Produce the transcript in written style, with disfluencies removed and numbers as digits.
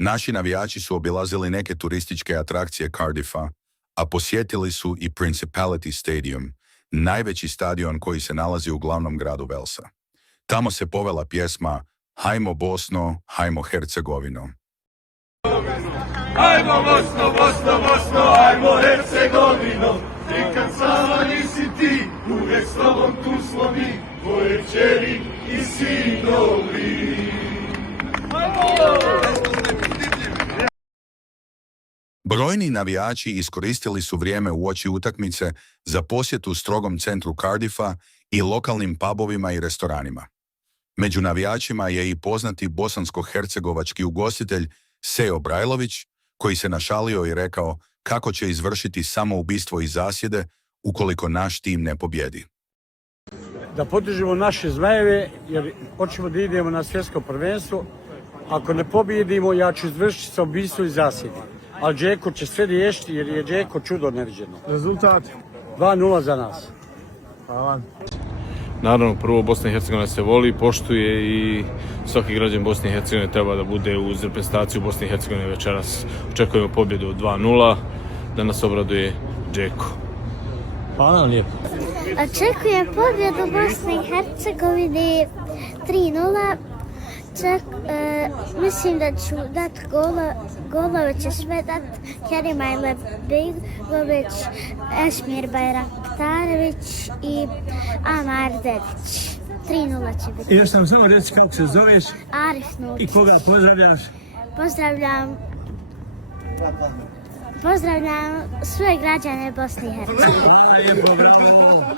Naši navijači su obilazili neke turističke atrakcije Cardiffa, a posjetili su i Principality Stadium, najveći stadion koji se nalazi u glavnom gradu Walesa. Tamo se povela pjesma Hajmo Bosno, hajmo Hercegovino. Hajmo Bosno, Bosno, Bosno, hajmo Hercegovino, ti kad sama nisi ti, uvijek s tobom tu smo mi, tvoje čeri i sinovi. Brojni navijači iskoristili su vrijeme uoči utakmice za posjetu strogom centru Cardiffa i lokalnim pubovima i restoranima. Među navijačima je i poznati bosansko-hercegovački ugostitelj Sejo Brajlović, koji se našalio i rekao kako će izvršiti samoubistvo i zasjede ukoliko naš tim ne pobjedi. Da podržimo naše zmajeve jer hoćemo da idemo na svjetsko prvenstvo. Ako ne pobjedimo, ja ću izvršiti samoubistvo i zasjede. Ali Džeko će sve riješiti jer je Džeko čudo neviđeno. Rezultat? 2:0 za nas. Hvala. Naravno, prvo Bosna i Hercegovina se voli, poštuje i svaki građan Bosne i Hercegovine treba da bude uz reprezentaciju Bosne i Hercegovine večeras. Očekujemo pobjedu 2:0, da nas obraduje Džeko. Hvala vam lijepo. Očekujem pobjedu Bosne i Hercegovine 3:0. Mislim da ću dati golove, će sve dati Kerim Ajlebegović, Ešmir Bajraktarević i Amar Dedić. 3:0 će biti. I još nam samo reći kako se zoveš Arif Nukić. i koga pozdravljaš? Pozdravljam sve građane Bosne i Hercegovine. Hvala lijepo, bravo!